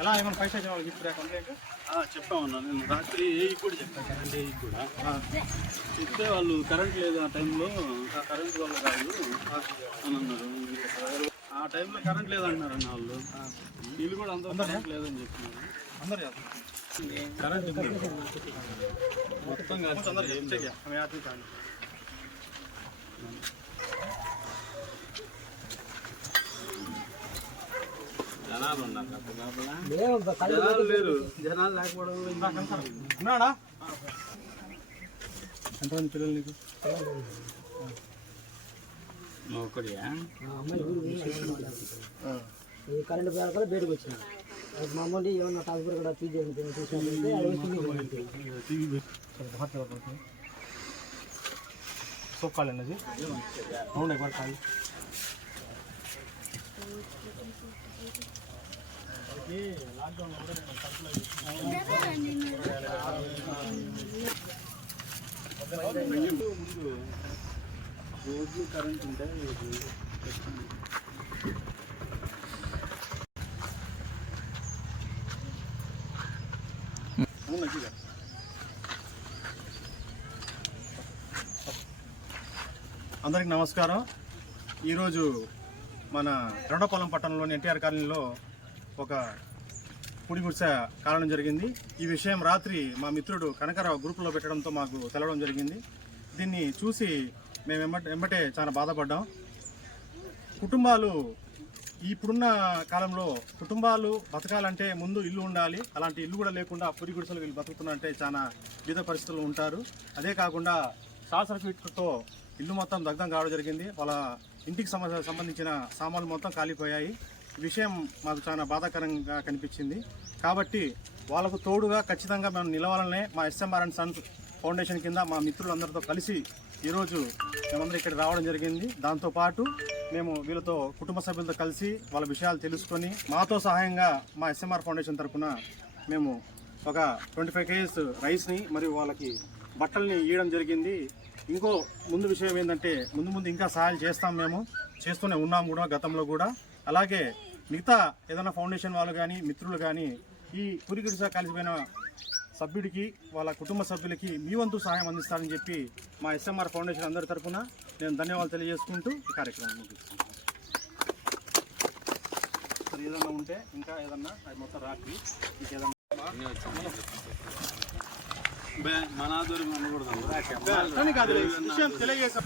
ఎలా ఏమైనా పైసా చెప్పామన్నా నేను రాత్రి కూడా చెప్పాను కరెంట్ కూడా చెప్తే వాళ్ళు కరెంట్ లేదు ఆ టైంలో కరెంట్ వల్ల కాదు అని అన్నారు. ఆ టైంలో కరెంట్ లేదంటున్నారు అన్న వాళ్ళు. వీళ్ళు కూడా అందరూ కరెంట్ లేదని చెప్తున్నారు. అందరు కరెంట్ మొత్తం జనాలు లేరు. జనాలు లేకపోవడం ఉన్నాడా ఎంతమంది పిల్లలు నీకు? కరెంట్ పోయాక బయటకు వచ్చిన మామూలు ఏమన్నా ట్రాన్స్ఫర్ కూడా ఫీజు सब खा लेना जी एक बार खा రోజు కరెంట్ ఉంటే అందరికి నమస్కారం. ఈరోజు మన రెండోపల్లం పట్టణంలోని ఎన్టీఆర్ కాలనీలో ఒక పుడి గుడిసె కారణం జరిగింది. ఈ విషయం రాత్రి మా మిత్రుడు కనకరావు గ్రూపులో పెట్టడంతో మాకు తెలవడం జరిగింది. దీన్ని చూసి మేము వెంబటే చాలా బాధపడ్డాం. కుటుంబాలు ఇప్పుడున్న కాలంలో కుటుంబాలు బతకాలంటే ముందు ఇల్లు ఉండాలి. అలాంటి ఇల్లు కూడా లేకుండా పుడి గుడిసెలు వీళ్ళు బతుకుతున్నారంటే చాలా బీద పరిస్థితులు ఉంటారు. అదే కాకుండా షార్ట్ సర్క్యూట్తో ఇల్లు మొత్తం దగ్ధం కావడం జరిగింది. వాళ్ళ ఇంటికి సంబంధించిన సామాన్లు మొత్తం కాలిపోయాయి. ఈ విషయం మాకు చాలా బాధాకరంగా కనిపించింది. కాబట్టి వాళ్ళకు తోడుగా ఖచ్చితంగా మేము నిలవాలనే మా ఎస్ఎంఆర్ అండ్ సన్స్ ఫౌండేషన్ కింద మా మిత్రులందరితో కలిసి ఈరోజు మేమందరం ఇక్కడ రావడం జరిగింది. దాంతోపాటు మేము వీళ్ళతో కుటుంబ సభ్యులతో కలిసి వాళ్ళ విషయాలు తెలుసుకొని మాతో సహాయంగా మా ఎస్ఎంఆర్ ఫౌండేషన్ తరఫున మేము ఒక 25 kgs రైస్ని మరియు వాళ్ళకి బట్టల్ని ఇవ్వడం జరిగింది. ఇంకో ముందు విషయం ఏంటంటే ముందు ఇంకా సహాయాలు చేస్తాం, మేము చేస్తూనే ఉన్నాం కూడా గతంలో కూడా. అలాగే మిగతా ఏదైనా ఫౌండేషన్ వాళ్ళు కానీ మిత్రులు కానీ ఈ పుడి గుడిసె కలిసిపోయిన సభ్యుడికి వాళ్ళ కుటుంబ సభ్యులకి మీ వంతు సహాయం అందిస్తారని చెప్పి మా ఎస్ఎంఆర్ ఫౌండేషన్ అందరి తరఫున నేను ధన్యవాదాలు తెలియజేసుకుంటూ ఈ కార్యక్రమం ముగిస్తున్నాను. ఏదన్నా ఉంటే ఇంకా ఏదన్నా అది మొత్తం రాత్రి ఇంకేదన్నా మన ఆధ్వర్యం విషయం తెలియజేసాం.